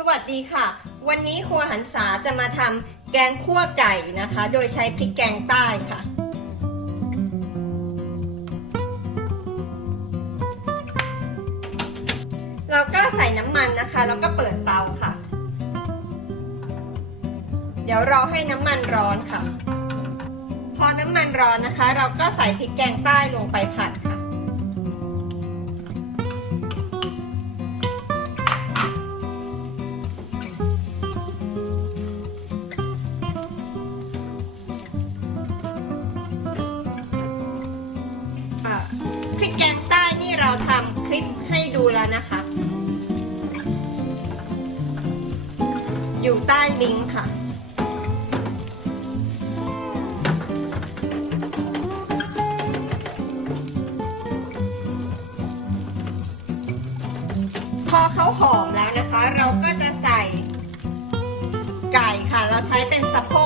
สวัสดีค่ะ วันนี้ครัวหันษาจะมาทำแกงคั่วไก่นะคะ โดยใช้พริกแกงใต้ค่ะ เราก็ใส่น้ำมันนะคะ แล้วก็เปิดเตาค่ะ เดี๋ยวรอให้น้ำมันร้อนค่ะ พอน้ำมันร้อนนะคะ เราก็ใส่พริกแกงใต้ลงไปผัดค่ะ พริกแกงใต้นี่เราทำคลิปให้ดูแล้วนะคะ อยู่ใต้ลิงก์ค่ะ พอเขาหอมแล้วนะคะ เราก็จะใส่ไก่ค่ะ เราใช้เป็นสะโพก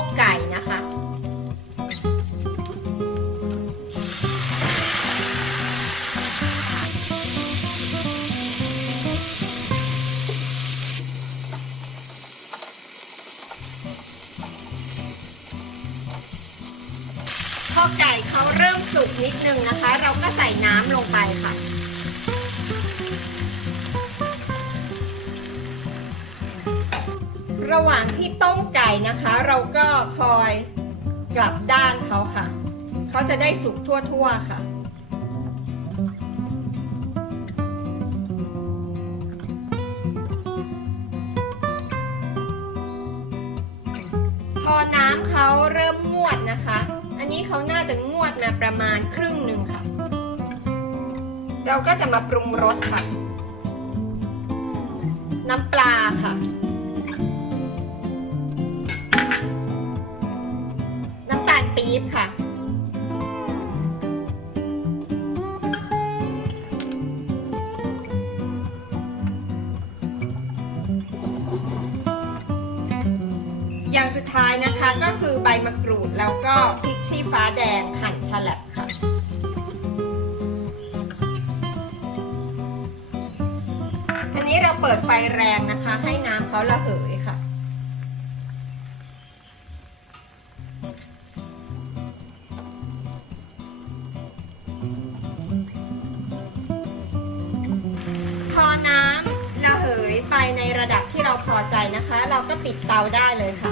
พอไก่เขาเริ่มสุกนิดนึงนะคะ เราก็ใส่น้ำลงไปค่ะ ระหว่างที่ต้มไก่นะคะ เราก็คอยกลับด้านเขาค่ะ เขาจะได้สุกทั่วๆค่ะพอน้ำเขาเริ่มงวดนะคะ นี้เขาน่าจะงวดมาประมาณครึ่งหนึ่งค่ะ เราก็จะมาปรุงรสค่ะ น้ำปลาค่ะ น้ำตาลปี๊บค่ะ อย่างสุดท้ายนะคะก็คือใบมะกรูดแล้วก็พริกชี้ฟ้าแดงหั่นฉลับค่ะ อันนี้เราเปิดไฟแรงนะคะ ให้น้ำเขาระเหยค่ะ พอน้ำระเหยไปในระดับที่เราพอใจนะคะ เราก็ปิดเตาได้เลยค่ะ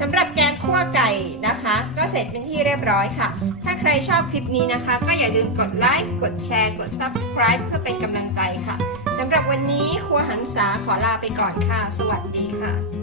สำหรับแกงคั่วไก่นะคะ ก็เสร็จเป็นที่เรียบร้อยค่ะ ถ้าใครชอบคลิปนี้นะคะ ก็อย่าลืมกดไลค์ กดแชร์ กด subscribe เพื่อเป็นกำลังใจค่ะสำหรับวันนี้ครัวหันษาขอลาไปก่อนค่ะ สวัสดีค่ะ